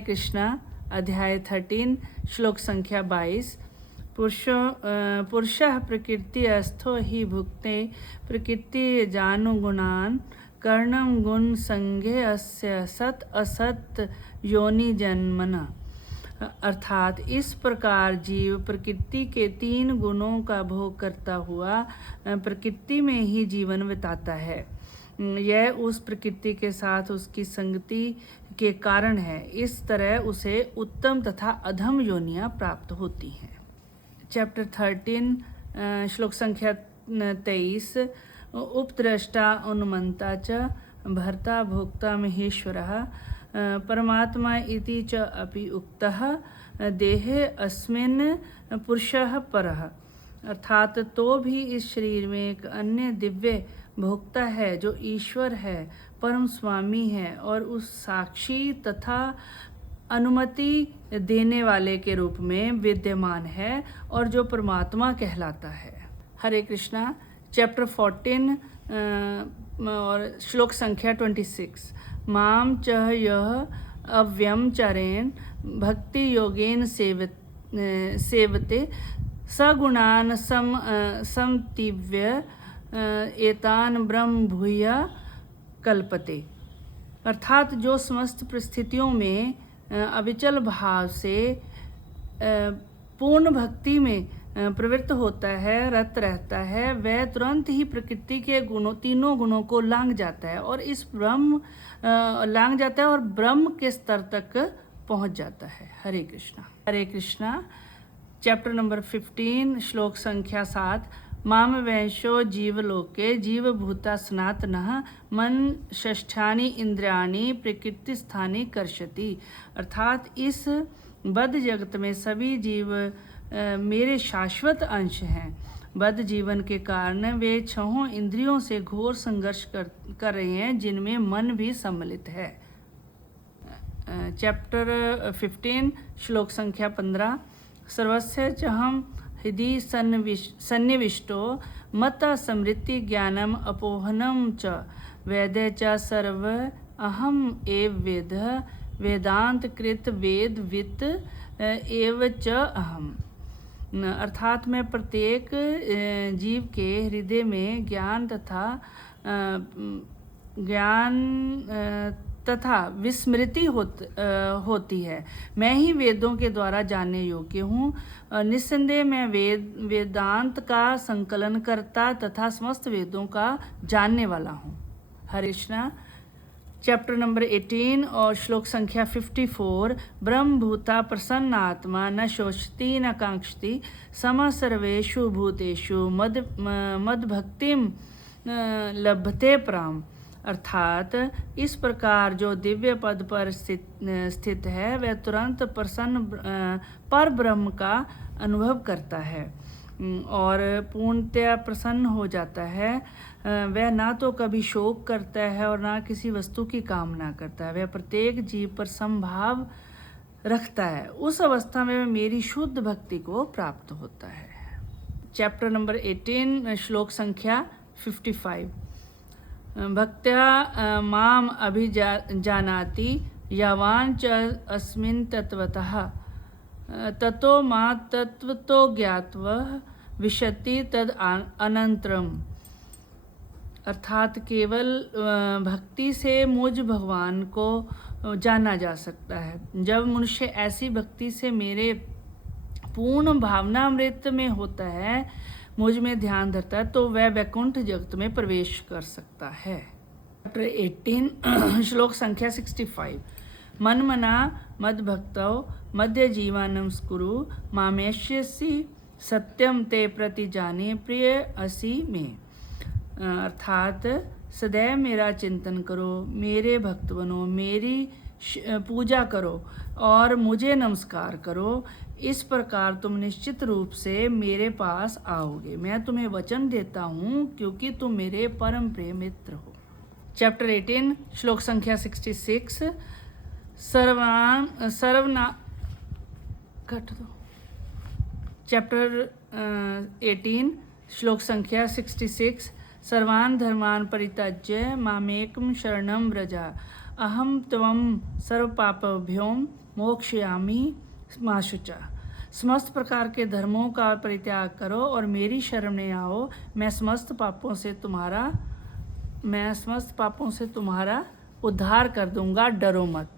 कृष्णा अध्याय 13 श्लोक संख्या 22। पुरुषः प्रकृतिस्थो हि भुक्ते प्रकृति जानुगुणान् कर्णं गुण संगे अस्य सत असत योनि जन्मना। अर्थात इस प्रकार जीव प्रकृति के 3 गुणों का भोग करता हुआ प्रकृति में ही जीवन बिताता है। यह उस प्रकृति के साथ उसकी संगति के कारण है। इस तरह उसे उत्तम तथा अधम योनियां प्राप्त होती हैं। चैप्टर 13 श्लोक संख्या 23। उपद्रष्टा उन्मन्ता च भर्ता भोक्ता महेश्वरः परमात्मा इति च अपि उक्तः देहे अस्मिन् पुरुषः परः। अर्थात तो भी इस शरीर में एक अन्य दिव्य भोक्ता है जो ईश्वर है, परम स्वामी है और उस साक्षी तथा अनुमति देने वाले के रूप में विद्यमान है और जो परमात्मा कहलाता है। हरे कृष्णा। चैप्टर 14 और श्लोक संख्या 26। माम च यह अव्यम चरेण भक्ति योगेन सेवते सगुणान समतीव्य एतान ब्रह्म भूय कल्पते। अर्थात जो समस्त परिस्थितियों में अविचल भाव से पूर्ण भक्ति में प्रवृत्त होता है, रत रहता है, वह तुरंत ही प्रकृति के तीनों गुणों को लांघ जाता है और ब्रह्म के स्तर तक पहुंच जाता है। हरे कृष्णा। हरे कृष्णा। चैप्टर नंबर 15 श्लोक संख्या 7। माम वैंशो जीवलोके जीवभूता सनातनः मन षष्ठानि इंद्रियाणि प्रकृतिस्थानि कर्षति। अर्थात इस बद्ध जगत में सभी जीव मेरे शाश्वत अंश हैं। बद्ध जीवन के कारण वे 6 इंद्रियों से घोर संघर्ष कर रहे हैं, जिनमें मन भी सम्मिलित है। चैप्टर 15 श्लोक संख्या 15। सर्वस्य चहम हृदि सन्निविष्टो मत स्मृति ज्ञानम अपोहनम च वेदे च सर्व अहम एव वेद वेदांत कृत वेद वित एव च अहम। अर्थात मैं प्रत्येक जीव के हृदय में ज्ञान तथा विस्मृति होती है। मैं ही वेदों के द्वारा जानने योग्य हूँ। निस्संदेह मैं वेदांत का संकलन करता तथा समस्त वेदों का जानने वाला हूँ। हरे कृष्णा। चैप्टर नंबर 18 और श्लोक संख्या 54। ब्रह्म भूता प्रसन्न आत्मा न शोचति न कांक्षति सम सर्वेषु भूतेषु मद भक्तिम लभते प्राम। अर्थात इस प्रकार जो दिव्य पद पर स्थित है वह तुरंत प्रसन्न पर ब्रह्म का अनुभव करता है और पूर्णतया प्रसन्न हो जाता है। वह ना तो कभी शोक करता है और ना किसी वस्तु की कामना करता है। वह प्रत्येक जीव पर समभाव रखता है। उस अवस्था में मेरी शुद्ध भक्ति को प्राप्त होता है। चैप्टर नंबर 18 श्लोक संख्या 55। भक्त्या माम अभिजानाति यावान च अस्मिन् तत्वतः ततो मा तत्वतो ज्ञात्वा विशति तद अनंतरम। अर्थात केवल भक्ति से मुझ भगवान को जाना जा सकता है। जब मनुष्य ऐसी भक्ति से मेरे पूर्ण भावनामृत में होता है, मुझ में ध्यान धरता है, तो वह वैकुंठ जगत में प्रवेश कर सकता है। चैप्टर 18 श्लोक संख्या 65। मन मना मद भक्तौ मध्य जीवानम स्कुरु मामेष्यसि सत्यम ते प्रति जाने प्रिय असि में। अर्थात सदैव मेरा चिंतन करो, मेरे भक्त बनो, मेरी पूजा करो और मुझे नमस्कार करो। इस प्रकार तुम निश्चित रूप से मेरे पास आओगे। मैं तुम्हें वचन देता हूँ क्योंकि तुम मेरे परम प्रिय मित्र हो। चैप्टर 18 श्लोक संख्या 66। चैप्टर 18 श्लोक संख्या 66। सर्वान् धर्मान् परित्यज्य मामेकं शरणं व्रज अहं त्वं सर्वपापभ्यो मोक्षयामि मा शुचा। समस्त प्रकार के धर्मों का परित्याग करो और मेरी शरण में आओ। मैं समस्त पापों से तुम्हारा उद्धार कर दूंगा, डरो मत।